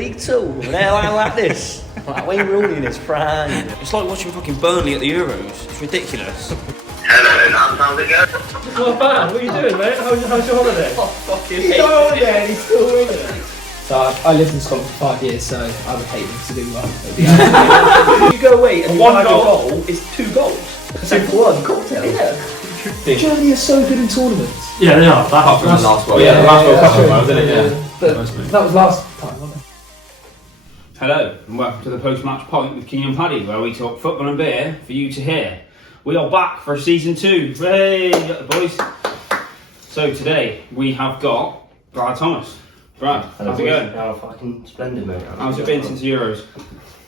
League Two, and they're like this. Like Wayne Rooney in his prime. It's like watching fucking Burnley at the Euros. It's ridiculous. Hello, how's it going? Not bad. What are you doing, mate? How's your holiday? Oh, fucking He's on holiday and he's still winning. So I lived in Scotland for 5 years, so I would hate them to do well. You go away and One one goal. goal is 2 goals. Second one, cocktail. Yeah. Germany are so good in tournaments. Yeah, they are. Apart from the last one. Yeah, The last World Cup true. was, wasn't it? Yeah. But that was last time, wasn't it? Hello, and welcome to the post-match pint with Keane and Paddy, where we talk football and beer for you to hear. We are back for season 2. Hey, boys. So today we have got Brad Thomas. Brad, how's it going? Oh, fucking splendid, mate. How's it been since the Euros?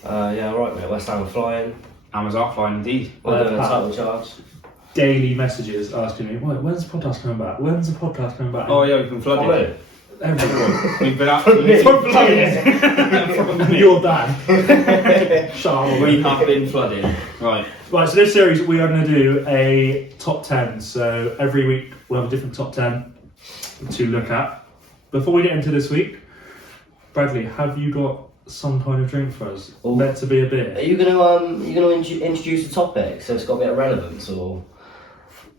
Yeah, alright, mate. West Ham are flying. Hammers are fine indeed. We're doing a title charge. Daily messages asking me, when's the podcast coming back? When's the podcast coming back? Oh yeah, we've been flooded. Everyone. We've been absolutely flooded. Your dad. Shut up. We have been flooded. Right. Right, so this series we are going to do a top 10. So every week we'll have a different top 10 to look at. Before we get into this week, Bradley, have you got some kind of drink for us? Oh. Meant to be a Are beer. you gonna introduce the topic so it's got a bit of relevance, or?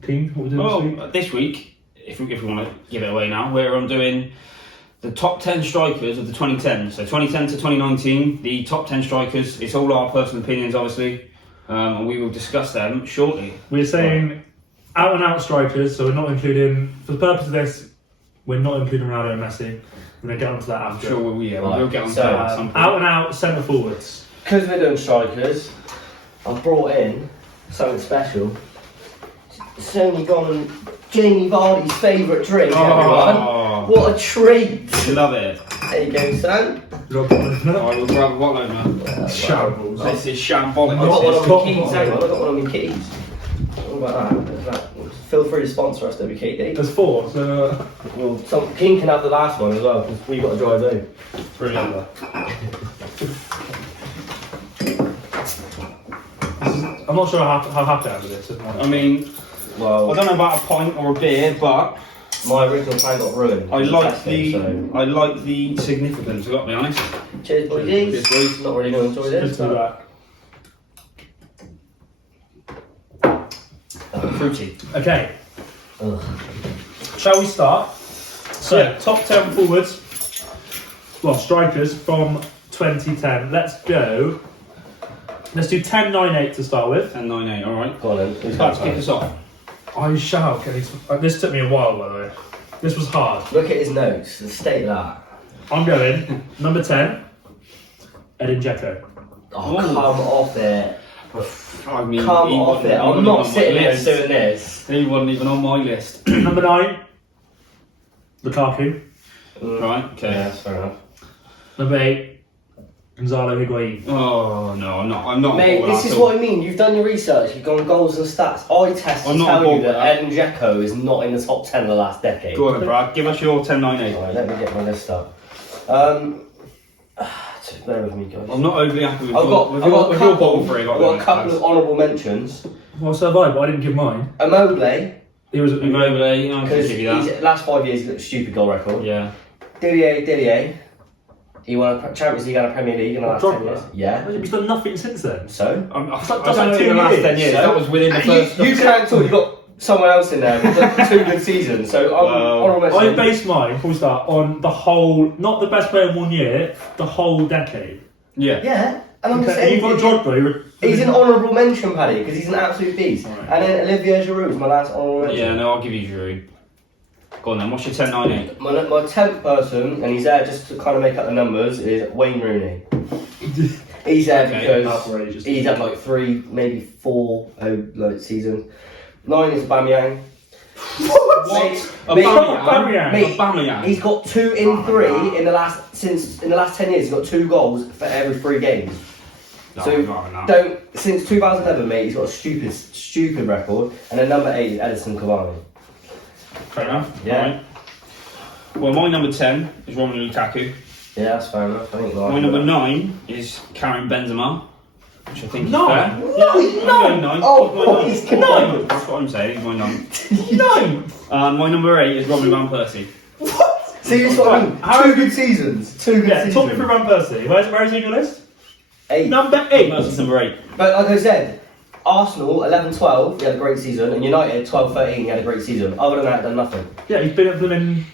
Keane, what we doing this week? Well, this week, if we want to give it away now, we're doing the top 10 strikers of the 2010s. So 2010 to 2019, the top 10 strikers. It's all our personal opinions, obviously, and we will discuss them shortly. We're saying out and out strikers, so we're not including, for the purpose of this, we're not including Ronaldo and Messi. We're going to get onto that I'm after. sure we'll get on to So, that at some point. Out and out centre forwards. Because we're doing strikers, I've brought in something special. It's only gone Jamie Vardy's favourite drink, everyone. What a treat! Love it. There you go, son. You got one I will grab a bottle opener. Shambles. This is shambolic. I've got one This of is. my keys, hang on, I've got one of my keys. What about that? Feel free to sponsor us, WKD. There's 4, so Well, King can have the last one as well, because we've got to drive home. brilliant. I'm not sure how happy I am with this. If I'm honest. I mean, I Well, don't know about a pint or a beer, but my original plan got ruined. I like Tesco, the significance. I've got to be honest. so. Cheers, boys. Cheers, boys. Not really going to enjoy Good this. to be back. Fruity. Okay, Ugh. shall we start? So, top 10 forwards, well, strikers from 2010. Let's go. Let's do 10-9-8 to start with. 10-9-8. All right. Go on then. Who's Let's got kick it? us off. I shall. Okay, this took me a while, by the way. This was hard. Look at his notes. The state of that. I'm going number 10, Edin Dzeko. Oh, come off it. I mean, Come he off wasn't it. I'm even not on my sitting there list. doing this. He wasn't even on my list. Number 9, Lukaku. Right. Okay. Yeah, that's fair enough. Number 8, Gonzalo Higuain. Oh no, I'm not. I'm not. Mate, on board this with is that what I mean. You've done your research. You've gone goals and stats. I test I'm to not on tell board you with that that. Edin Dzeko is not in the top 10 of the last decade. Go on, then, Brad. Give us your 10-9-8. Alright, let me get my list up. Just bear with me, guys. I'm not overly happy with I've got your a bottle couple, three. I've got a couple of honourable mentions. Well, so have I, but I didn't give mine. Immobile, He was Immobile. I can because give you that. he's last 5 years he's got a stupid goal record. Yeah. Didier. He won a Champions League and a Premier League in the last 10 years. Yeah. He's done nothing since then. So? I That's don't like know 2 in the last years. 10 years. So? That was within the first. You can't talk. You've got someone else in there with 2 good seasons. So honourable I mention. based mine, before we start, on the whole, not the best player in 1 year, the whole decade. Yeah. Yeah. And I'm Okay, saying you've got Drogba. he's an honourable mention, Paddy, because he's an absolute beast. Alright. And then Olivier Giroud's my last honourable mention. Yeah. No, I'll give you Giroud. Go on then. What's your 10-9-8? My 10th person, and he's there just to kind of make up the numbers, is Wayne Rooney. He's there Okay, because outrageous. he's had like 3, maybe 4 seasons. 9 is Aubameyang. What? Aubameyang? Mate, Aubameyang. he's got 2 in 3 in the last 10 years. He's got 2 goals for every 3 games. No, So I'm not having that. since 2011, mate, he's got a stupid record. And then number 8 is Edison Cavani. Fair enough. Yeah. Alright. Well, my number 10 is Romelu Lukaku. Yeah, that's fair enough. I think. My number 9 is Karim Benzema, which I think No. is fair. No, Yeah, he's I'm not. going 9. Oh, He's my 9. he's No. not. That's what I'm saying. He's my 9. No! My number 8 is Robin van Persie. What? See, this is what I mean. Two good seasons. Talk me through Van Persie. Where is he in your list? 8. Number 8. That's number 8. But like I said, Arsenal 11-12, he had a great season, and United 12-13, he had a great season. Other than that, done nothing. Yeah, he's been at them in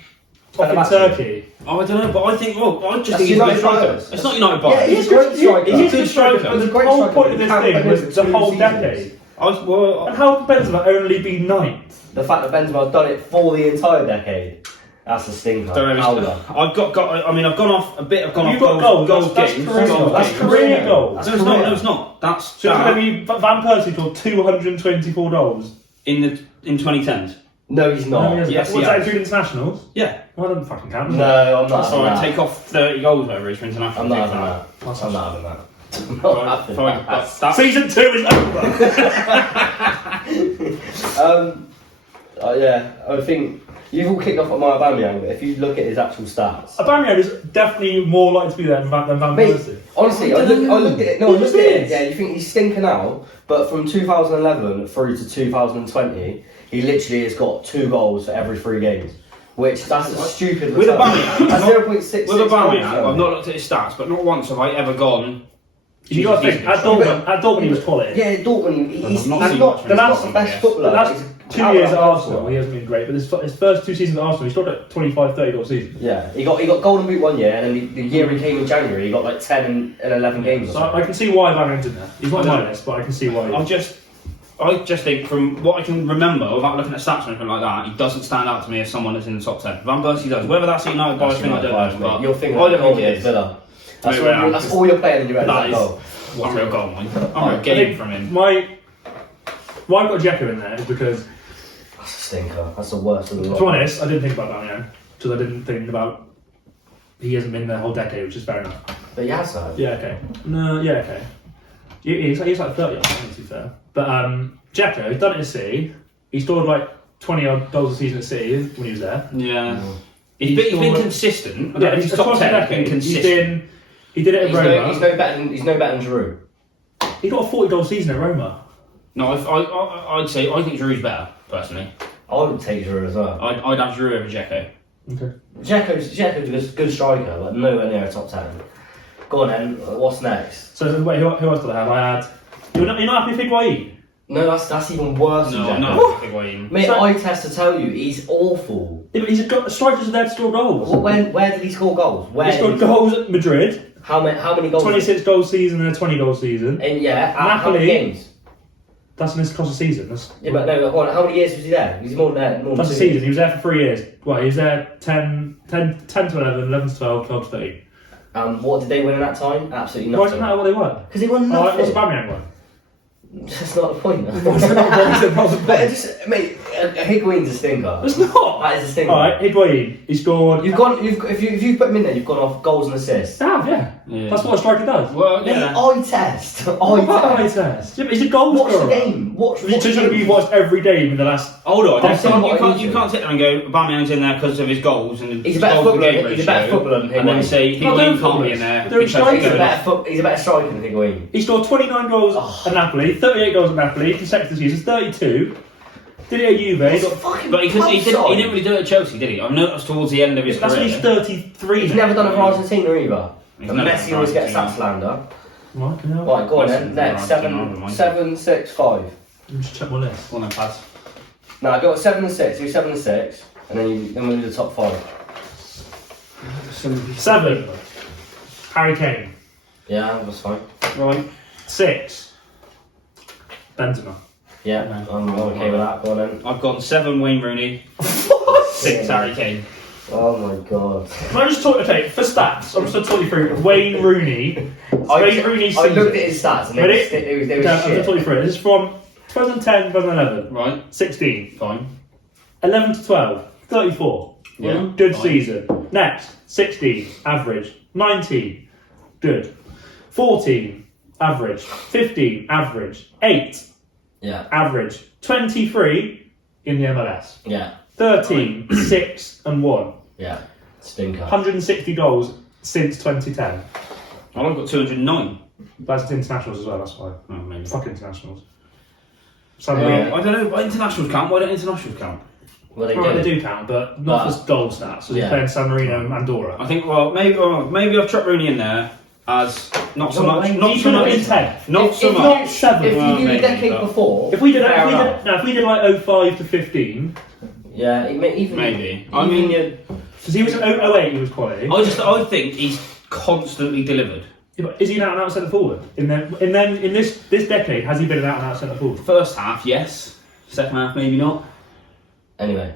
fucking Turkey. Oh, I don't know, but I think, I just That's think he's a good United striker. players. It's not United Yeah, bias. he's a great striker. He's a good striker. striker. But the He's a great whole striker, point but of he this can't thing win was it the for whole 2 decade. seasons. And how can Benzema only be 9th? The fact that Benzema's done it for the entire decade, that's a stinker. I've gone off a bit. I've gone You've off got goals that's games. career goals. That's career goals. No, it's not. No, it's not. That's So maybe Van Persie scored 224 goals. in 2010s. No, he's not. Yes, What's he that has. include internationals? Yeah. Well, I don't fucking count. No, I'm not So having I that. take off 30 goals whatever it's for international. I'm not having that. I'm not having that. I'm not having Fine. that. That's Season 2 is over. Yeah, I think you've all kicked off on my Aubameyang, but if you look at his actual stats, Aubameyang is definitely more likely to be there than Van mate, Persie. honestly, I looked at it. No, I He looked just at it. is. Yeah, you think he's stinking out, but from 2011 through to 2020, he literally has got 2 goals for every 3 games, which that's a stupid. With return. Aubameyang, That's 0.66. with Aubameyang, goals. I've not looked at his stats, but not once have I ever gone. You got to think, at Dortmund he was quality. Yeah, Dortmund. He's not not seen much the from last him, best yes. footballer. The last He's 2 out years of at Arsenal, football. he hasn't been great, but his first 2 seasons at Arsenal, he scored at 25, 30 goal season. Yeah, he got Golden Boot 1 year, and then the year he came in January, he got like 10 and 11 games. Or So something. I can see why Van in there. He's not on my list, but I can see why. I just think from what I can remember, without looking at stats or anything like that, he doesn't stand out to me as someone that's in the top 10. Van Persie does. Whether that's a United bias thing, I don't know. But You're thinking I don't goal think it is. Villa. Maybe I am. That's all you're playing in your head. That That is goal. unreal goal, man. Unreal I game think from him. why I've got Dzeko in there is because, That's a stinker. That's the worst of the to lot. be honest, I didn't think about Aubameyang because I didn't think about he hasn't been there the whole decade, which is fair enough. But he has though. Yeah, okay. No, yeah, okay. He's like 30 or something, to be fair. But Dzeko, he's done it at City. He scored like 20 odd goals a season at City when he was there. Yeah. He's been consistent. I don't know if he's top across the 10. He's been decade, consistent. He did it at Roma. He's no better than Giroud. He got a 40 goal season at Roma. No, I'd say I think Giroud's better personally. I would take Giroud as well. I'd have Giroud over Dzeko. Okay. Dzeko's a good striker, but nowhere near a top 10. Go on then. What's next? So wait, who else did I have? I had. You're not happy with Higuain? No, that's even worse than No, Dzeko. no. Higuain. Mate, So- I test to tell you, he's awful. Yeah, but strikers are there to score goals. Where did he score goals? Where He did scored goals at Madrid. How many goals? 26 goal season and a 20 goal season. And yeah, how many Napoli. games? That's in his cost of season. That's, Yeah, but no, hold on, how many years was he there? He's more than that's a 2 season. years. He was there for 3 years. Well, he was there 10 to 11, 11 to 12, 12 to 13. What did they win in that time? Absolutely Why does it nothing. matter what they won? Because they won Oh, what's nothing. Aubameyang won? That's not the point. What's the point? But it's just, mate, Higuain's a stinker. It's not. That is a stinker. Alright, Higuain. He scored. If you put him in there, you've gone off goals and assists. Damn, yeah. That's what a striker does. Well, Mate, yeah. eye test. What about Eye eye test. test? Yeah, but he's a goal Watch scorer. the game. Watch He's the just going to be game. watched every game in the last. Hold on, I'm saying what I need you to. can't sit there and go, Aubameyang's in there because of his goals and He's a his better goals per footballer. game He's a better ratio, footballer than and then Higuain. say No, Higuain they're can't be in footballers. there They're because strikers. He's a better striker than Higuain. He scored 29 goals Oh. at Napoli, 38 goals at Napoli, consecutive seasons, 32. Did it at Juve. He got, Fucking But he didn't outside. really do it at Chelsea, did he? I've noticed towards the end of his that's when career. he's 33. He's now. never done it for Argentina either. He's And never Messi done always it gets for that slander. Right, can I- Right, go on Messi then. Next, for Argentina, 7, 6, 5. Let me just check my list. One of them pads. No, I got 7 and 6. Do 7 and 6, and then we'll do the top 5. 7. Harry Kane. Yeah, that's fine. Right. 6. Benzema. Yeah, I'm okay with that. Go on then. I've gone 7 Wayne Rooney, 6 Harry Kane. Oh my god. Can I just talk? Okay, for stats, I'm just going to talk you through Wayne Rooney. Wayne Rooney's I season. looked at his stats and they Ready? were Okay, I'm going to shit. talk you through it. This is from 2010, 2011. Right. 16. Fine. 11 to 12. 34. Yeah. Good Fine. season. Next, 16, average. 19, good. 14, average. 15, average. 8, Yeah, average. 23 in the MLS. yeah, 13, 6 and 1. yeah. Stinker. 160 goals since 2010. Well, I've got 209. That's internationals as well, that's why. Oh, maybe. Fuck internationals. Yeah. I don't know, but internationals count. Why don't internationals count? Well, they Right, do. they do count, but not But- as goal stats. So he's Yeah. playing San Marino and Andorra. I think, well, maybe I've chucked Rooney in there as not so Well, much. he Not He so could have much. been 10th. Not so If much. Not 7th. If you Well, knew the maybe, decade but- before, If we did, fair enough. if we did like 05 to 15, Yeah, even Maybe. Even I mean, your- because he was in 08, he was quality. I think he's constantly delivered. Yeah, but is he an out and out centre forward? In this decade, has he been an out and out centre forward? First half, yes. Second half, maybe not. Anyway,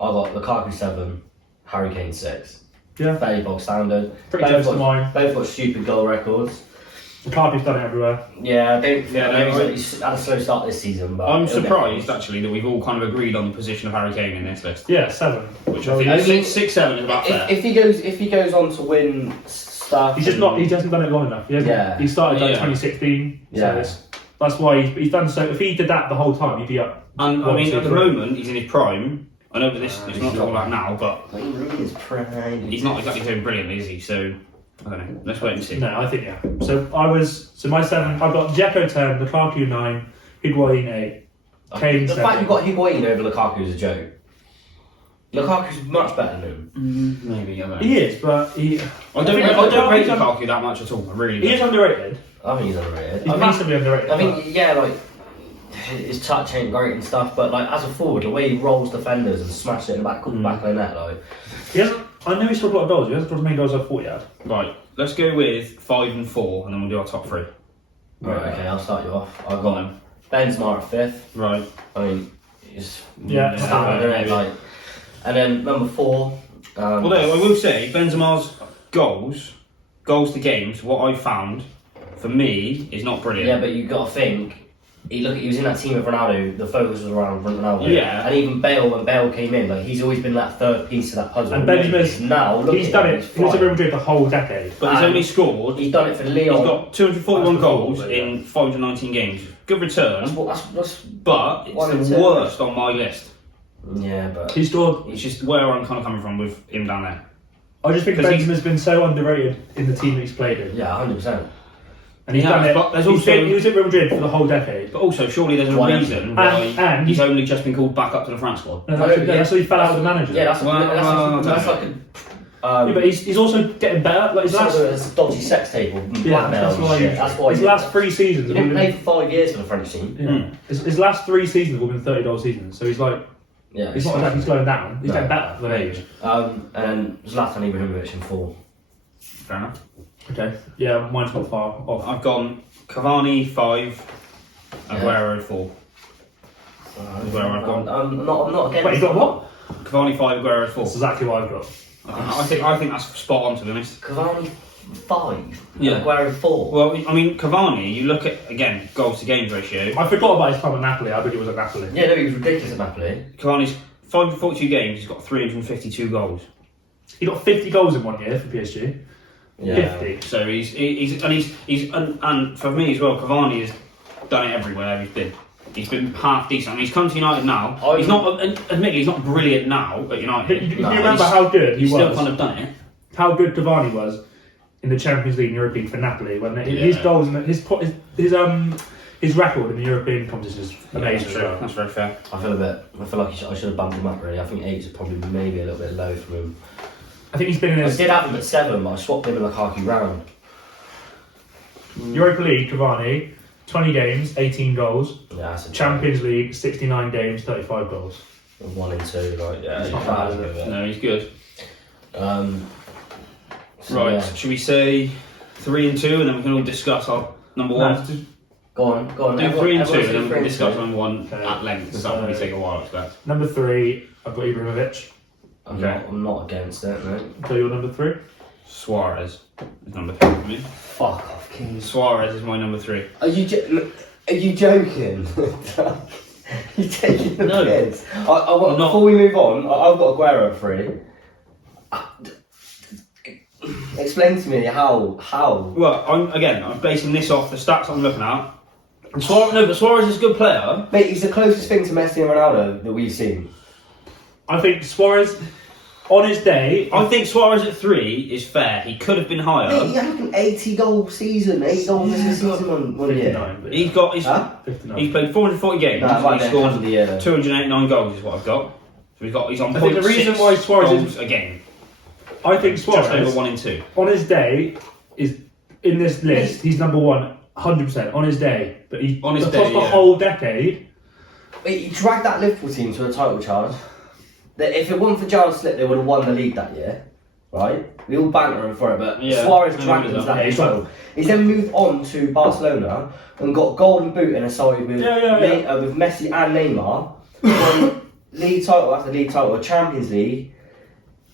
I got Lukaku 7, Harry Kane 6. Yeah. Fairly bog standard. Pretty Both close to got- mine. Both got stupid goal records. Lukaku's done it everywhere. Yeah, I don't. Yeah, I know no, he's had a slow start this season, but I'm he'll get surprised there. actually that we've all kind of agreed on the position of Harry Kane in this list. Yeah, 7. Which I I think mean, 6-7 is about fair. If he goes on to win stuff, He's just not. He hasn't done it long enough. He hasn't. Yeah. He started like Yeah. 2016. Yeah. So that's why he's done so. If he did that the whole time, he'd be up. And I One, mean, two, at the three. moment, he's in his prime. I know that this is not talking about now, but I think Rooney is prime. he's not exactly doing brilliantly, is he? So, I don't know. Let's wait and see. No, I think yeah. So my 7. I've got Dzeko 10, Lukaku 9, Higuain 8, Kane The 7. fact you've got Higuain over Lukaku is a joke. Lukaku's much better than him. Maybe, I don't know. He is, but he. I don't rate Lukaku that much at all. I really He is don't. underrated. I think he's underrated. He's massively underrated. I think, yeah, like, his touch ain't great and stuff, but, like, as a forward, the way he rolls defenders and smashes it in the back of the net, like, he hasn't. I know he's scored a lot of goals. He hasn't scored as many goals as I thought he had. Right, let's go with 5 and 4, and then we'll do our top 3. right, okay, I'll start you off. I've Go got on Benzema at 5th. Right. I mean, it's Yeah, standard, isn't it? maybe. Like, and then number 4. Although I will say, Benzema's goals to games, what I've found, for me, is not brilliant. yeah, but you got to think. He was in that team with Ronaldo. The focus was around Ronaldo. Yeah. And even Bale, when Bale came in, like he's always been that third piece of that puzzle. And Benzema's now look he's at done him, it. he's He was at Real flying. Madrid the whole decade. But he's And only scored. He's done it for Leon. He's got 241 That's goals cool, in 519 games. Good return, That's but one in it's the two. worst on my list. yeah, but He scored. It's just where I'm kind of coming from with him down there. I just think 'Cause he's- Benzema's been so underrated in the team that he's played in, yeah, 100%. and he's Yeah, done it. but there's He also- was at Real Madrid for the whole decade. But also, surely there's a Why? reason why And he's only just been called back up to the France squad. No, that's why he fell out with the manager. Yeah, that's Well, that's like a. Yeah, but he's also getting better. Like his last, it's a dodgy sex tape or yeah, blackmail that's and why. shit. That's why his last 3 seasons. He have all didn't play been, for 5 years for the French team. yeah. His last 3 seasons have all been 30-goal seasons. So he's like, Yeah, he's not exactly slowing down. He's No. getting better with age. and Zlatan Ibrahimovic in 4. Fair enough. Okay, yeah, mine's not far off. I've gone Cavani 5, Aguero 4. Where I've gone. I'm not against. Wait, you got what? Cavani 5, Aguero 4. That's exactly what I've got. I think that's spot on, to be honest. Cavani 5. Yeah. Aguero 4. Well, I mean, Cavani, you look at, again, goals to games ratio. I forgot about his time at Napoli. I think he was at Napoli. Yeah, no, he was ridiculous at Napoli. Cavani's 542 games, he's got 352 goals. He got 50 goals in 1 year for PSG. Yeah. 50. So and for me as well, Cavani has done it everywhere he's been. He's been half decent. I mean, he's come to United now. He's not, admittedly, he's not brilliant now at But United. you remember how good he He's still was? kind of done it. How good Cavani was in the Champions League and European for Napoli when his Yeah. goals and his record in the European competition is amazing. That's as true. well. That's very fair. I feel like I should have bumped him up really. I think 8 is probably maybe a little bit low for him. I think he's been in I his did have him at 7, but I swapped him and Lukaku round. Europa League. Cavani, 20 games, 18 goals. Yeah, that's a Champions League, 69 games, 35 goals. 1 and 2, like yeah, It's you not can't bad, is argue it? with it. No, he's good. So, Right, yeah. should we say 3 and 2, and then we can all discuss our number No, 1? it's just- Go on. Do 3 and 2, and then we can can discuss number 1 Okay. at length, because that'll probably take a while, I expect. number 3, I've got Ibrahimovic. I'm not against it, no. So you're number 3? Suarez is number 3 for me. Fuck off, King. Suarez is my number 3. Are you joking? You're taking the No. piss. I'm not. Before we move on, I've got Aguero at 3. Explain to me how. Well, I'm basing this off the stats I'm looking at. And Suarez is a good player. Mate, he's the closest thing to Messi and Ronaldo that we've seen. I think Suarez, on his day, I think Suarez at 3 is fair. He could have been higher. Mate, he had like an 80-goal season, 8 goals in the season one year. 59. But He's Huh? 59. He's played 440 games. Nah, right and he there, scored comes of the year. 289 goals is what I've got. So he's on I think the reason why Suarez is- a game. I think Just over Suarez, 1 in 2. on his day, is in this list, he's number one, 100% on his day. But On his across day, the yeah. whole decade, He dragged that Liverpool team to a title charge. If it wasn't for Gerrard Slip, they would have won the league that year, right? We all banter him for it, but Yeah, Suarez I dragged remember them to that. that Yeah, he's title. He's then moved on to Barcelona and got golden boot in a side with, with Messi and Neymar. Won league title after league title, Champions League.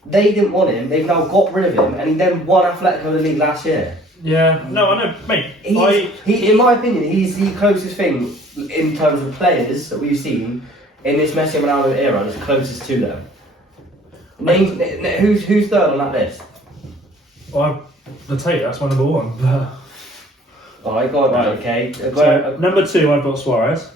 They didn't want him. They've now got rid of him, and he then won Atletico the league last year. yeah. No, I know, mate. In my opinion, he's the closest thing in terms of players that we've seen in this Messi and Ronaldo era. That's closest to them. Name who's third on that list? I'll tell you, that's my number one. Alright, go on, Right. okay. So, number 2, I've got Suarez.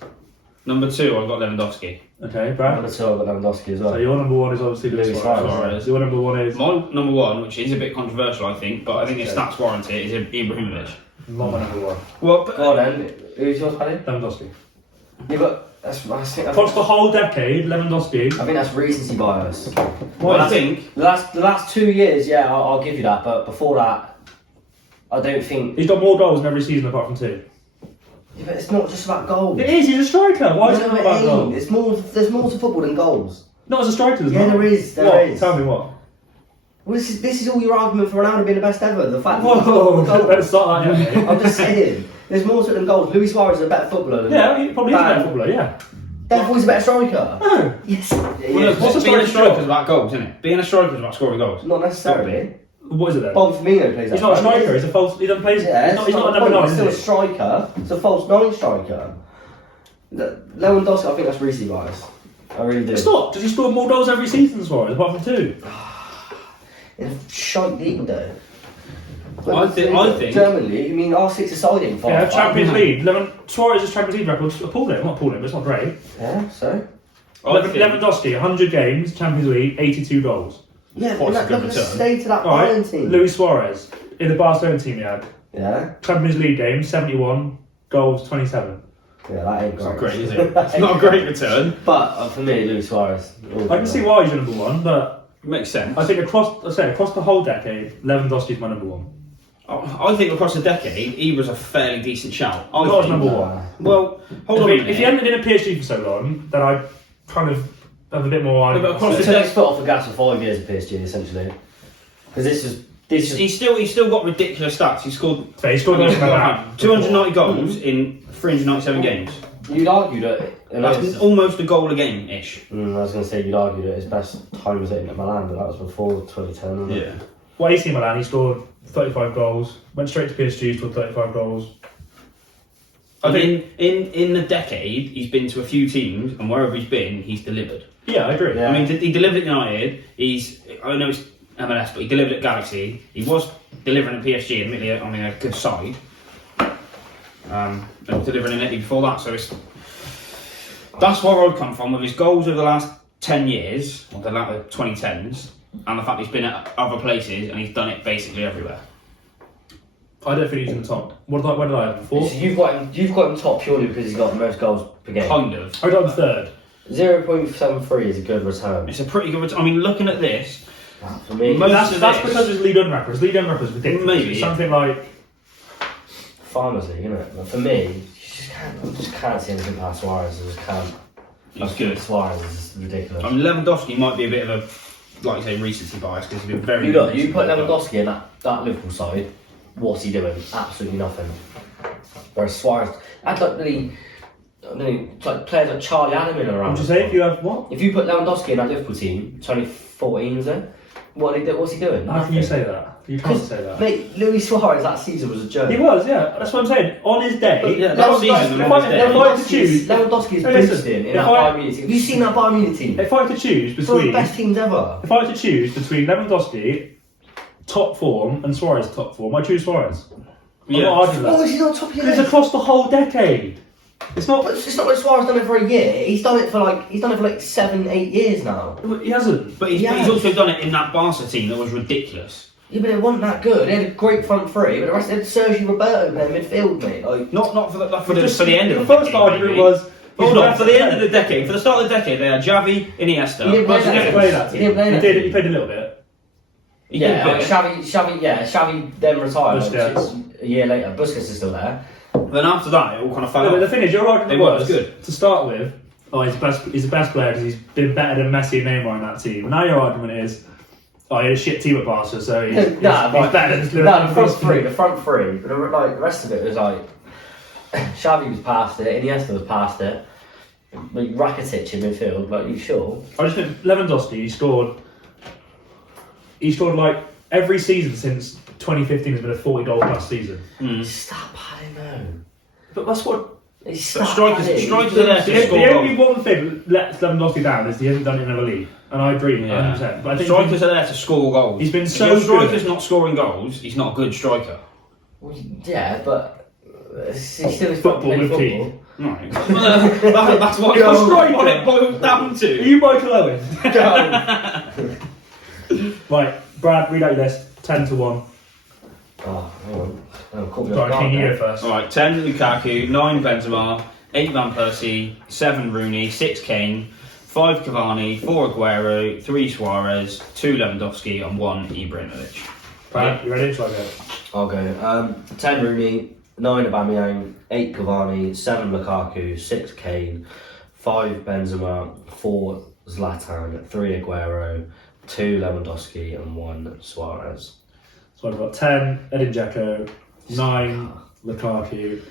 Number 2, I've got Lewandowski. Okay, Brad. Number 2, I've got Lewandowski as well. So your number 1 is obviously Luis Luis Suarez. Suarez. Your number 1 is My number 1, which is a bit controversial, I think, but I think the stats warrant it, is Ibrahimovic. not my number 1. Well, Go on then. Who's yours, Paddy? Lewandowski. Yeah, but Across the whole decade, Lewandowski. I think that's recency bias. well, I think The last 2 years, yeah, I'll give you that. But before that, I don't think. He's got more goals in every season apart from 2. Yeah, but it's not just about goals. It is, he's a striker. Why is it No, not it about ain't. goals? It's more. There's more to football than goals. Not as a striker, there's Yeah, not. there is, there What? is. Tell me what. Well, this is all your argument for Ronaldo being the best ever. The fact that Whoa, he's got more let's goals. start that yet, mate. I'm just saying. There's more to it than goals. Luis Suarez is a better footballer than Yeah, he probably is a better Bam. footballer, yeah. Therefore, he's a better striker. No. Yes. well, look, What's the being a striker's striker job? is about goals, isn't it? Being a striker is about scoring goals. Not necessarily. What is it then? Bob Firmino plays that. He's not a front. striker, he's a false. He doesn't play. Yeah, he's not a number 9, He's still a is he? striker. It's a false 9 striker. Lewandowski, I think that's recency bias. I really do. Stop! Does he score more goals every season, Suarez, apart from 2? It's a shite league though. I think- German league. I mean, R6 is siding for. Yeah, Champions League. Suarez's Champions League record appalled him. Not appalled him, but it's not great. Yeah, so. I think- Lewandowski, 100 games, Champions League, 82 goals. Yeah, Quite look a good at the return. state of that Alright, Bayern team. Luis Suarez, in the Barcelona team he had. Yeah, Champions League games, 71, goals, 27. yeah, that ain't It's great. not great, is it? It's not a great return. But for me, Luis Suarez. I can see why he's your number 1, but Makes sense. I think across the whole decade, Lewandowski's my number 1. I think across the decade, Ibra's a fairly decent shout. I Not as think. number 1. Well, hold on a minute. If he hadn't been a PSG for so long, then I'd kind of have a bit more Yeah, but argument. across He the took his foot off the gas for 5 years at PSG, essentially. Because He's still got ridiculous stats. He scored He scored goals in Milan. 290 goals in 397 games. You'd argue that. That's almost a goal a game ish. I was going to say you'd argue that his best time was at Milan, but that was before 2010. Wasn't it? Well, AC Milan, he scored 35 goals, went straight to PSG, scored 35 goals. I think in the decade, he's been to a few teams, and wherever he's been, he's delivered. Yeah, I agree. Yeah. I mean, he delivered at United. I know it's MLS, but he delivered at Galaxy. He was delivering at PSG, admittedly, I mean, a good side. And was delivering in Italy before that, so that's where I've come from with his goals over the last 10 years, or the 2010s, and the fact he's been at other places and he's done it basically everywhere. I don't think he's in the top. Where did I have him? So 4th? you've got him top purely because he's got the most goals per game. Kind of. I got him 3rd. 0.73 is a good return. It's a pretty good return. I mean, looking at this, For me, Most That's of because this- of his lead on record. His lead on record is ridiculous. Maybe, It's yeah. something like Farmers League, isn't it? But for me, I just can't see anything past Suarez. I just can't. he's good. Suarez is ridiculous. I mean, Lewandowski might be a bit of a, like you say, recency bias because he's been very. You look, you recent, put but- Lewandowski in that Liverpool side, what's he doing? Absolutely nothing. Whereas Suarez, I don't know, it's like players like Charlie Adam in around. Would you say if you have what? If you put Lewandowski in that Liverpool team, 2014 was it? What's he doing? How can you say that? You can't say that. Mate, Luis Suarez that season was a joke. He was, yeah. That's what I'm saying. On his day, Yeah, that season, if on his I day. if I had to choose, Lewandowski is Hey, listen, boosting in if that I- Bayern Munich team. Have you seen that Bayern Munich team? if I had to choose It's one of the between, best teams ever. if I had to choose between Lewandowski, top form, and Suarez, top form, I choose Suarez. I'm Yeah. not arguing Oh, that. is he on top of your It's list? across the whole decade. It's not. But it's not like Suarez done it for a year. He's done it for like 7-8 years now. He hasn't. But he's Yeah. also done it in that Barca team that was ridiculous. Yeah, but it wasn't that good. They had a great front three, but the rest they had Sergio Roberto in their midfield, mate. Like, Not for the Just- end of the the first decade, argument maybe. was Hold on, for the end of the decade, for the start of the decade, they had Xavi, Iniesta. He didn't play He didn't play that team. He didn't play that team. He played a little bit. Xavi then retired Busquets. a year later. Busquets is still there. Then after that, it all kind of fell No, but off. the thing is, your argument It was was good. to start with. Oh, he's the best player because he's been better than Messi and Neymar in that team. Now your argument is, oh, he had a shit team at Barca, so he's better than No, the front three. But the rest of it was like Xavi was past it, Iniesta was past it. Like Rakitic in midfield. Like, you sure? I just think Lewandowski, he scored like every season since 2015 has been a 40-goal plus season. Stop padding, no. But that's what. Strikers are there to score The only goals. one thing that lets Lewandowski down is he hasn't done it in another league, and I agree 100%. But I think Strikers are there to score goals. he's been If so your striker's good. not scoring goals, he's not a good striker. Well, yeah, but he still is Football playing with football. teeth. Right. That's what it boils down Are to. you Michael Owen? Right, Brad, read out your list. 10 to 1. Oh, hang on. Oh, caught me off Sorry, guard King, you there. go first. Alright, 10 Lukaku, 9 Benzema, 8 Van Persie, 7 Rooney, 6 Kane, 5 Cavani, 4 Aguero, 3 Suarez, 2 Lewandowski and 1 Ibrahimovic. Brad, you ready? Shall I go? I'll go. 10 Rooney, 9 Aubameyang, 8 Cavani, 7 Lukaku, 6 Kane, 5 Benzema, 4 Zlatan, 3 Aguero, 2 Lewandowski and 1 Suarez. So I've got 10 Edin Dzeko, 9 Lukaku,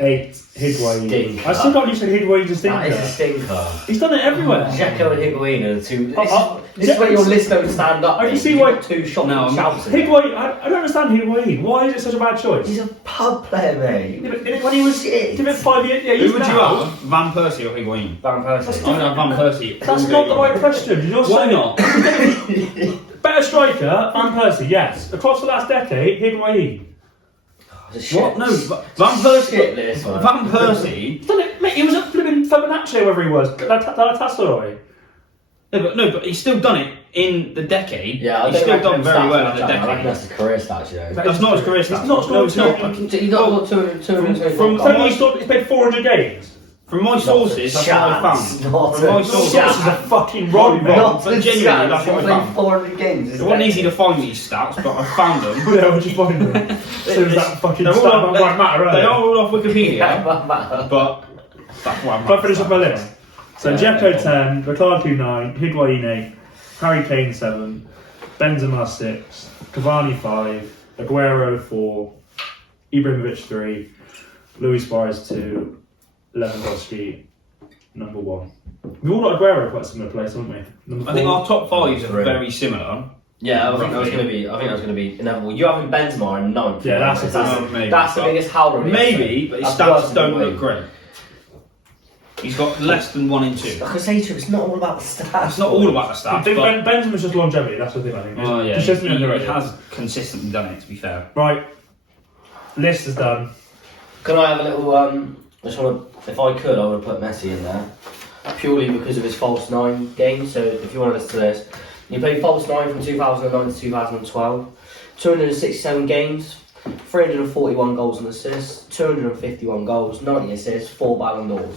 8 Higuain. Stinker. I still got used to Higuain's a That is a stinker. stinker. He's done it everywhere. Dzeko and Higuain are the two. This Yeah, is where your list don't stand up. I can mate. see You've why- got two shots No, and shouts. in it. Higuain, I don't understand Higuain. Why is it such a bad choice? He's a pub player, mate. When he was Shit. give it 5 years, yeah, Who he's would you now. have? Van Persie or Higuain? Van Persie. I would have Van Persie. That's not the right question. You're Why saying not? better striker, Van Persie, yes. Across the last decade, Higuain. What? No, Van Persie. Shit list, man. Van Persie. He's done it, mate. He was at flipping Fibonacci, wherever he was. Galatasaray. No, but he's still done it in the decade. Yeah, I he's still don't done reckon very stats well match in the up. I reckon decade. that's his career stats, you know. That's not his career He's stats. not No, scored it's not. He's not got 225 From goals. He's played 400 games. From my sources, that's what I Chance, found. not From my a sources. chance. This is a fucking wrong, mate. Not But a genuinely, chance. that's He what I played found. 400 games. It wasn't easy to find these stats, but I found them. Yeah, what'd you find them? So was that fucking They're all stat off- that might matter, They right? are all off Wikipedia, Yeah, but that's why I'm. If I finish off my list. So Yeah, Dzeko yeah. 10, Lukaku 9, Higuain 8, Harry Kane 7, Benzema 6, Cavani 5, Aguero 4, Ibrahimovic 3, Luis Suarez 2, Lewandowski number 1. We've all got Aguero quite a similar place, haven't we? Number I think 4. our top fives are Three. very similar. Yeah, I think that was going to be inevitable. You having Benzema in 9th. Yeah, that's a maybe. that's the biggest howler. in the Maybe, episode. but his That's worse stats than don't Higuain. look great. He's got less than 1 in 2. Like I say to you, it's not all about the stats. It's not all about the I stats, think but Benzema's just longevity, that's the thing I think. oh yeah, Just he underrated. has consistently done it. To be fair, Right, list is done. Can I have a little? I just want to, if I could, I would have put Messi in there, purely because of his false 9 game. So if you want to listen to this, he played false 9 from 2009 to 2012, 267 games, 341 goals and assists, 251 goals, 90 assists, 4 Ballon d'Ors.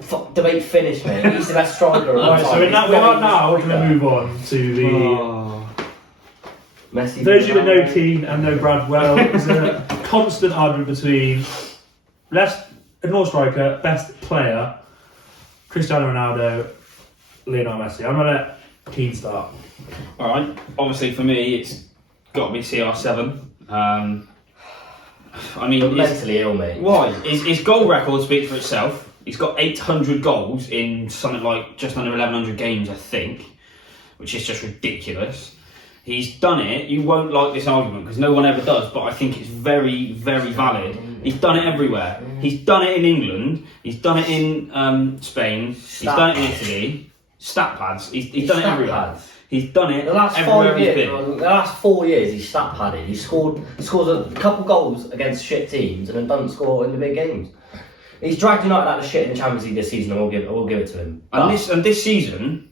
Fuck, debate finished, mate. He's the best striker of all Right, time. so we He's are the best now going to striker. move on to the... Messi. For those of you that know Keane and know Brad well, there's a constant argument between North striker, best player, Cristiano Ronaldo, Lionel Messi. I'm going to let Keane start. all right. Obviously, for me, it's got to be CR7. I mean, You're his- mentally ill, mate. why? His goal record speaks for itself. He's got 800 goals in something like just under 1,100 games, I think, which is just ridiculous. He's done it. You won't like this argument because no one ever does, but I think it's very, very valid. He's done it everywhere. He's done it in England. He's done it in Spain. He's done it in Italy. Stat pads. He's done it Stat everywhere. pads. He's done it The last everywhere 5 he's years, been. the last 4 years, he's stat padded. He scores a couple goals against shit teams and then doesn't score in the big games. He's dragged United out of shit in the Champions League this season, and we'll give it to him. And this season,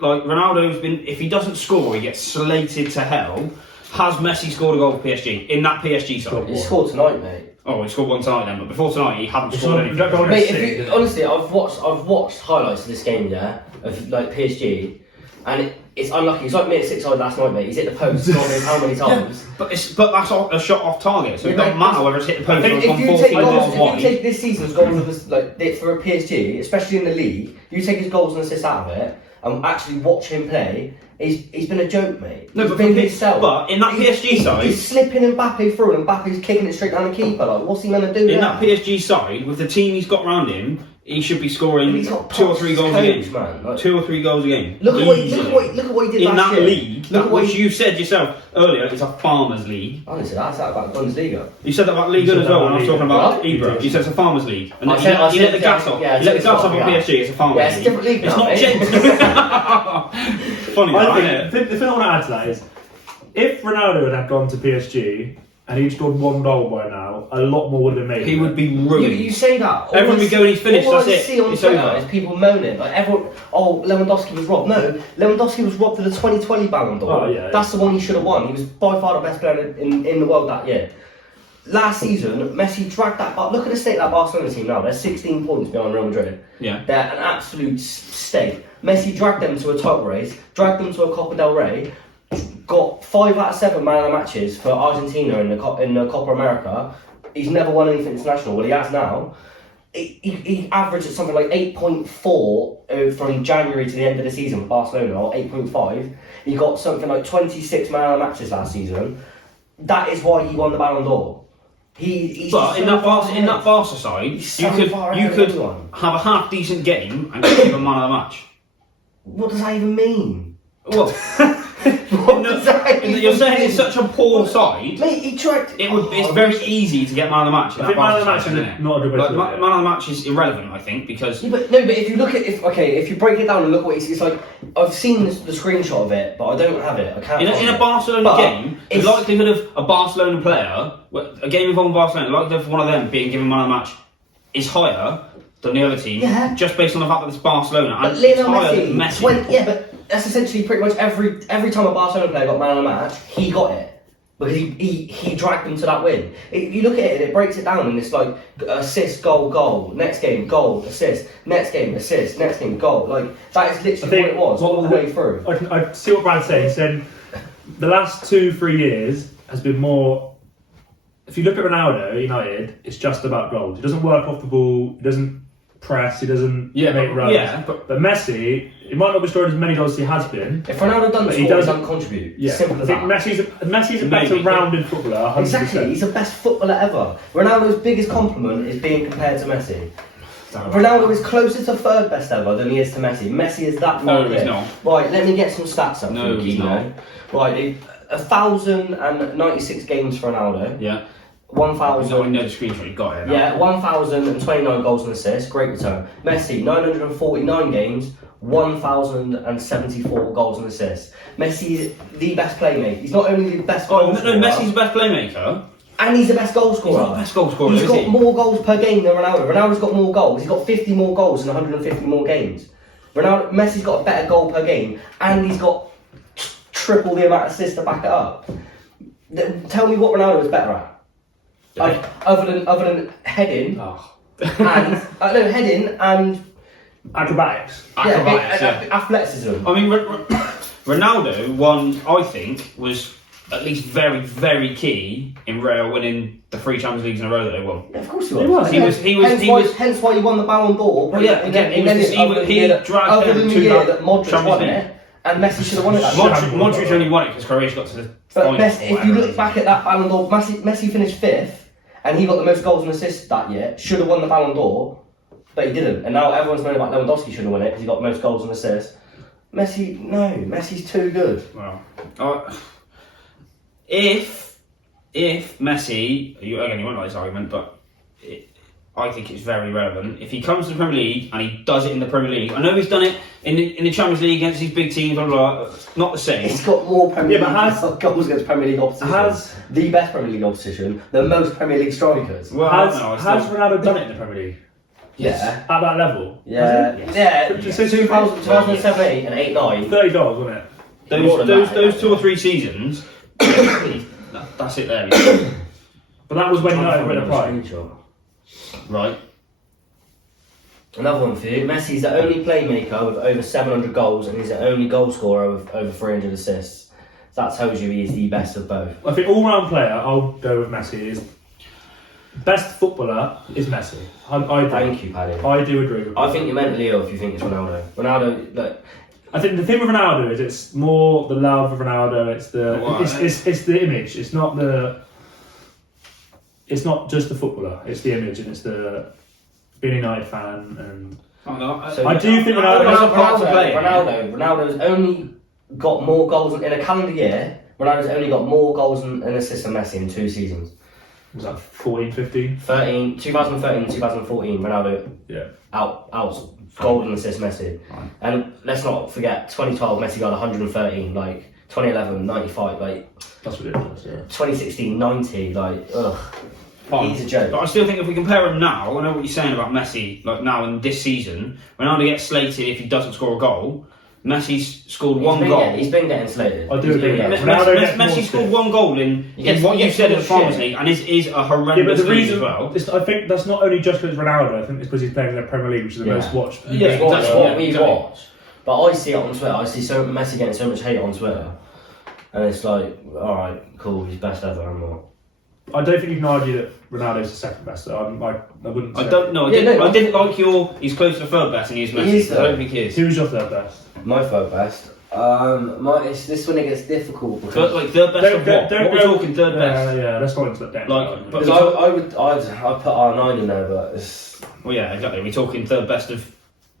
like Ronaldo's been, if he doesn't score, he gets slated to hell. Has Messi scored a goal for PSG in that PSG side? He scored tonight, mate. Oh, he scored one tonight then, but before tonight he hadn't scored anything. Mate, honestly, I've watched highlights of this game, yeah, of like PSG, and it's unlucky. It's like me at 6-side last night, mate. He's hit the post, God knows how many times. But that's a shot off target, so it doesn't matter whether it's hit the post or it's If gone you 14 take miles if wide. you take this season's goals like for a PSG, especially in the league, you take his goals and assists out of it, and actually watch him play. He's been a joke, mate. No, he's but been himself. But in that PSG side, he's slipping Mbappe through, and Mbappe's kicking it straight down the keeper. Like, what's he gonna do? in that PSG side, with the team he's got around him, he should be scoring He's got 2 or 3 goals a game. man. Like, 2 or 3 goals a game. Look at what he did in last that year. league, which you said yourself earlier, it's a farmers' league. Honestly, that's about Bundesliga. You said that about Liga as well when I was talking about Ibra. You said it's a farmers' league. And I you said- let the gas off. yeah, You let the gas off yeah. on PSG, it's a farmers' Yeah, it's a league. different league It's now, not mate. Funny, I that, think, isn't it? the thing I want to add to that is, if Ronaldo had gone to PSG and he'd scored 1 goal by now, a lot more would have been made. He would be ruined. You say that. Everyone would go and he's finished, All that's I it. see on It's Twitter over. is people moaning. Like everyone, Lewandowski was robbed. No, Lewandowski was robbed of the 2020 Ballon d'Or. Oh, yeah, That's the one he should have won. He was by far the best player in the world that year. Last season, Messi dragged that. Look at the state of that Barcelona team now. They're 16 points behind Real Madrid. Yeah. They're an absolute state. Messi dragged them to a title race, dragged them to a Copa del Rey, got 5 out of 7 man of the matches for Argentina in the Copa America. He's never won anything international. Well, he has now. He averaged at something like 8.4 from January to the end of the season for Barcelona, or 8.5. He got something like 26 man of the matches last season. That is why he won the Ballon d'Or. He's But in that Barca side, He's you so could far ahead of everyone. have a half decent game and give him man of the match. What does that even mean? Well, What does that even you're saying mean? it's such a poor side. Mate, he tried. It's very easy to get man of the match. in I that think man of the Barca match side, is isn't it? not a good way Like, to look at it. man of the match is irrelevant, I think, because Yeah, but if you look at if you break it down and look what it's like, I've seen the screenshot of it, but I don't have it. I can't. in find a it. Barcelona But game, the it's- likelihood of a Barcelona player, a game involving Barcelona, the likelihood of one of them being given man of the match is higher than the other team, Yeah. just based on the fact that it's Barcelona But and Lionel it's higher than Messi. yeah, but that's essentially pretty much every time a Barcelona player got man of the match, he got it. Because he dragged them to that win. If you look at it, it breaks it down and it's like assist, goal, next game, goal, assist, next game, assist, next game, goal. Like, that is literally what it was all the way through. I see what Brad's saying. He's saying the last 2-3 years has been more. If you look at Ronaldo at United, it's just about goals. He doesn't work off the ball. He doesn't press. He doesn't make runs. Yeah, but Messi, he might not be scoring as many goals as he has been. If Ronaldo doesn't But score, he doesn't contribute. Yeah, Simple I as think that. Messi's a better Maybe. rounded footballer. 100%. Exactly, he's the best footballer ever. Ronaldo's biggest compliment is being compared to Messi. Ronaldo is closer to third best ever than he is to Messi. Messi is that No, far he's ahead. not. Right, let me get some stats up. No, for you, he's Kino. not. Right, 1,096 games for Ronaldo. Yeah. 1,000. No, the screenshot, you got it. Yeah, 1,029 goals and assists. Great return. Messi, 949 games, 1,074 goals and assists. Messi is the best playmaker. He's not only the best goal No, scorer, Messi's the best playmaker. and he's the best goal scorer. He's not the best goal scorer, He's is got he? more goals per game than Ronaldo. Ronaldo's got more goals. He's got 50 more goals and 150 more games. Messi's got a better goal per game, and he's got triple the amount of assists to back it up. Tell me what Ronaldo is better at. Like, other than heading and heading and Acrobatics. Acrobatics, athleticism. I mean, Ronaldo won, I think, was at least very, very key in Real winning the 3 Champions Leagues in a row that they won. Yeah, of course he was. Hence why he won the Ballon d'Or. Well, yeah, again, he dragged them to year that that Modric Champions won League. it, and Messi should have won it. That year. Modric only won it because Croatia got to the But final. Messi, if you look back at that Ballon d'Or, Messi finished 5th, and he got the most goals and assists that year. Should have won the Ballon d'Or, but he didn't. And now everyone's moaning about Lewandowski should have won it because he got the most goals and assists. Messi's too good. Well, if Messi, you won't like this argument, but I think it's very relevant. If he comes to the Premier League and he does it in the Premier League, I know he's done it in the Champions League against these big teams, blah blah blah. Not the same. He's got more Premier Yeah, but League goals against Premier League opposition. The best Premier League opposition, the most Premier League strikers. Well, Has no, Ronaldo done it in the Premier League? Yeah. At that level? Yeah. Has Yeah. he? So 2007, 8 and 8, 9. 30 goals, wasn't it? More than that, those 2 or 3 seasons, that's it there. But that was when I'm United trying were to in a find prime. screenshot. Right. Another one for you. Messi's the only playmaker with over 700 goals, and he's the only goal scorer with over 300 assists. That tells you he is the best of both. I think all-round player, I'll go with Messi. Is best footballer is Messi. I do. Thank you, Paddy. I do agree with I that. think you're mentally ill if you think it's Ronaldo. Ronaldo, look, I think the thing with Ronaldo is it's more the love of Ronaldo. It's the Well, it's the image. It's not the. It's not just the footballer. It's the image, and it's the being a United fan. And so I do think Ronaldo. Ronaldo's only got more goals in a calendar year. Ronaldo's only got more goals and assists than Messi in 2 seasons. Was that 14, 15? 2013, 2014, Ronaldo Yeah. out goal and assist Messi. Right. And let's not forget 2012 Messi got 113, like 2011 95, like That's ridiculous. Yeah. 2016 90, like ugh. Fine. He's a joke. But I still think if we compare him now, I know what you're saying about Messi, like now in this season, Ronaldo gets slated if he doesn't score a goal. Messi's scored one goal. He's been getting slated. I do agree with that. Messi scored one goal in what you said in the Farmers League, and is a horrendous league as well. I think that's not only just because Ronaldo. I think it's because he's playing in the Premier League, which is the most watched. Yeah, That's exactly. what we watch. But I see it on Twitter. I see Messi getting so much hate on Twitter, and it's like, all right, cool, he's best ever. I'm not. I don't think you can argue that Ronaldo's the second best. I wouldn't. I Say. don't know. I didn't like your. He's close to third best, and he's Messi. He is, I don't think he is. Who's your third best? My third best. It's this when it gets difficult because Third best of what? What we're talking third best. Yeah, let's go into that. Like, but I'd put R9 in there, but it's well, yeah, exactly. We're talking third best of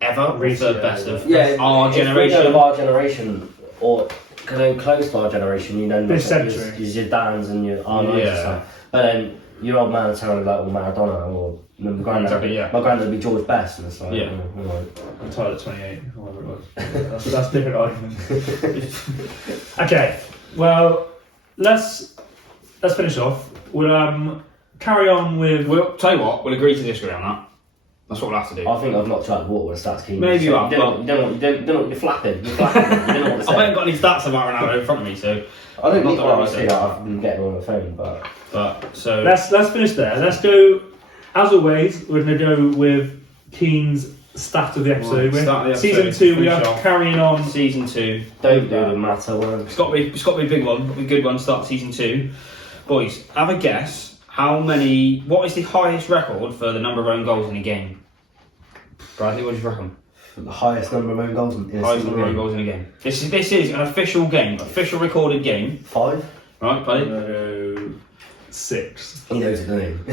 ever, or Recent, third best of our our generation. Of our generation, or close to our generation, you know, This your century. Zidans and your R9s and Yeah. stuff. But then your old man telling me like Maradona or my granddad. Exactly, yeah. My granddad would be George Best, and it's like, Yeah. I'm tired at 28, whatever it was. That's a different argument. Okay, well, let's finish off. We'll carry on with. We'll tell you what. We'll agree to disagree on that. That's what we'll have to do. I think I've knocked you out of the water with stats, Keane. Maybe you have, You don't know, you're flapping. You're flapping. You don't know what to say. I haven't got any stats about Ronaldo in front of me, so I don't Not need that to I say that. I've been getting on the phone, but so Let's finish there. Let's go. As always, we're going to go with Keane's stat of the episode. Right, start of the Season episode, 2, we are finish off. carrying on. season 2. don't do the matter one. It's got to be a big one, a good one. Start season 2, boys. Have a guess. What is the highest record for the number of own goals in a game? Bradley, what do you reckon? The highest number of own goals in a Highest single number of own game. goals in a game. This is an official game, official recorded game. 5? Right, buddy? 6. He knows it, doesn't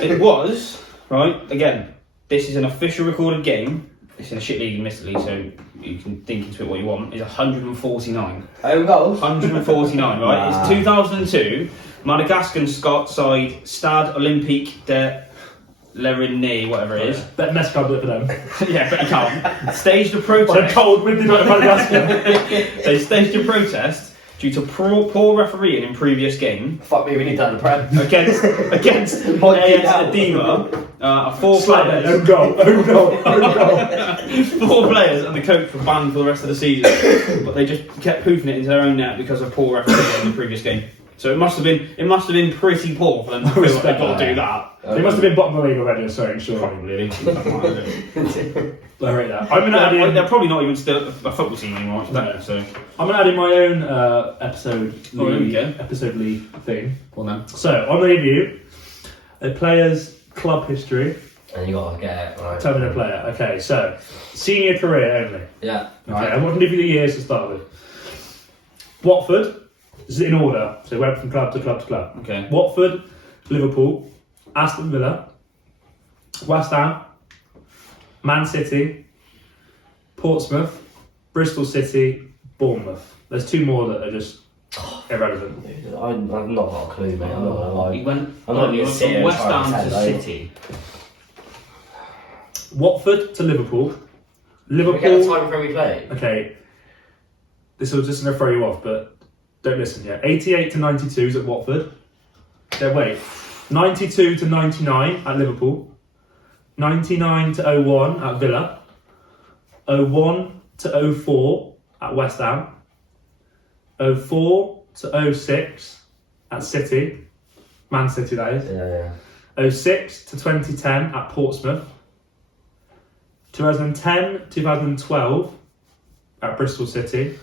he? It was, right, again, this is an official recorded game. It's in a shit league, admittedly, so you can think into it what you want. It's 149. Own goals? 149, right? Wow. It's 2002. Madagascan side Stade Olympique de Lerigny, whatever it is. Bet Messi can't do it for them. Yeah, but you can't. Staged a On a protest. cold, windy night in Madagascar. They staged a protest due to poor refereeing in previous game Fuck me, we need that in the Prem. against AS Edema. Four Slap it, players. own goal, own goal, own goal. 4 players and the coach were banned for the rest of the season, but they just kept hoofing it into their own net because of poor refereeing in the previous game. So it must have been pretty poor for them to feel like they've got to do that. They must have been bottom of the league already, I'm sorry, sure. Probably. I rate that. I'm going to add in. They're probably not even still a football team anymore. It's better, so. I'm going to add in my own episode league thing. Well then. So, I'm going to give you a player's club history. And you gotta get it right. Tell me the player. Okay, so senior career only. Yeah. Okay, I'm going to give you the years to start with. Watford. This is in order, so went from club to club to club. Okay. Watford, Liverpool, Aston Villa, West Ham, Man City, Portsmouth, Bristol City, Bournemouth. There's 2 more that are just irrelevant. I've not got a clue, mate. I'm not gonna lie. He went I'm not from gonna sit here and West try and Ham to pretend, like- City. Watford to Liverpool. Can we get the Liverpool. time frame we played? Okay, this was just going to throw you off, but don't listen yet. 88 to 92 is at Watford. Okay, wait. 92 to 99 at Liverpool. 99 to 01 at Villa. 01 to 04 at West Ham. 04 to 06 at City. Man City, that is. Yeah. 06 to 2010 at Portsmouth. 2010-2012 at Bristol City.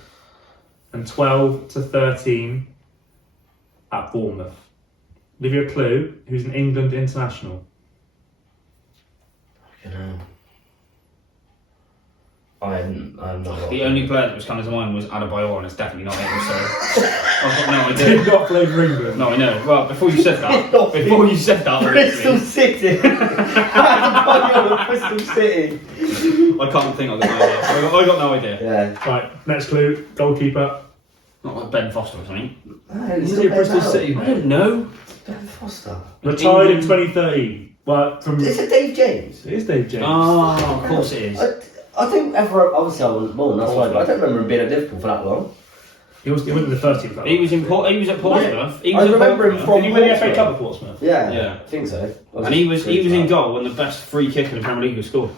And 12 to 13 at Bournemouth. Give you a clue, who's an England international? I'm not. The only player that was coming to mind was Adebayor, and it's definitely not him. So I've got no Did idea. not play for England. No, I know. Well, before you said that, Bristol City. Bristol City. I can't think. I got no idea. I got no idea. Yeah. Right, next clue, goalkeeper. Not like Ben Foster or something. No, Is he at Bristol City? I don't know. Ben Foster. Retired in England. 2013. Well, from Is it Dave James? it is Dave James. Oh, of course it is. I don't ever. Obviously, I wasn't born. That's why. But I don't remember him being at Liverpool for that long. He went in the 30th. He was in he was at Portsmouth. He I was at remember him Portsmouth. from- Did he win the FA Cup at Portsmouth? Yeah. I think so. And he was in goal when the best free kick in the Premier League was scored.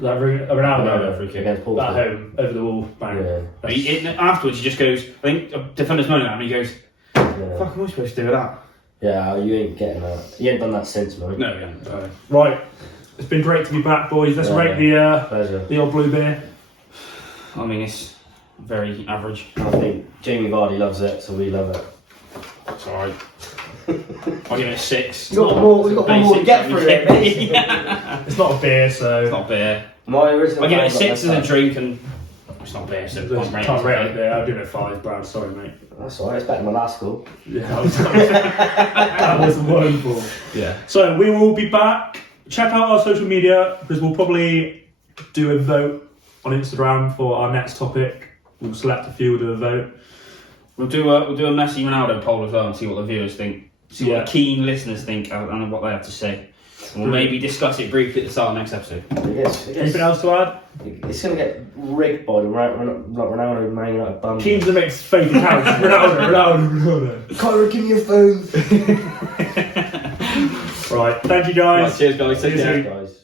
That Ronaldo free kick. against at Portsmouth. home over the wall. Bang. Yeah. Afterwards, he just goes. I think defender's moaning at him. And he goes, Yeah. "Fuck, am I supposed to do with that?" Yeah, you ain't getting that. You ain't done that since, man. No, yeah. Right, it's been great to be back, boys. Let's Yeah. rate Pleasure. the old blue beer. I mean, it's very average. I think Jamie Vardy loves it, so we love it. It's alright. I'll give it a 6. We've got one more to get through it, mate. It's not a beer, so It's not beer. My original. I'll give it a plan 6 as got a messed drink, and it's not beer, so I can't rate it there. I'll give it a 5, Brad. Sorry, mate. up. That's alright. It's better than my last school. Yeah, that was wonderful. Yeah. So we will be back. Check out our social media because we'll probably do a vote on Instagram for our next topic. We'll select a few, we'll do a vote. We'll do a Messi Ronaldo poll as well and see what the viewers think. See what the keen listeners think and what they have to say. And we'll maybe discuss it briefly at the start of the next episode. Anything else to add? It's going to get rigged by the Ronaldo Man United bum. Keane's the next fake account. Ronaldo. Kyra, give me your phone. Right, thank you guys. Right, cheers guys, take See you care. soon. Guys.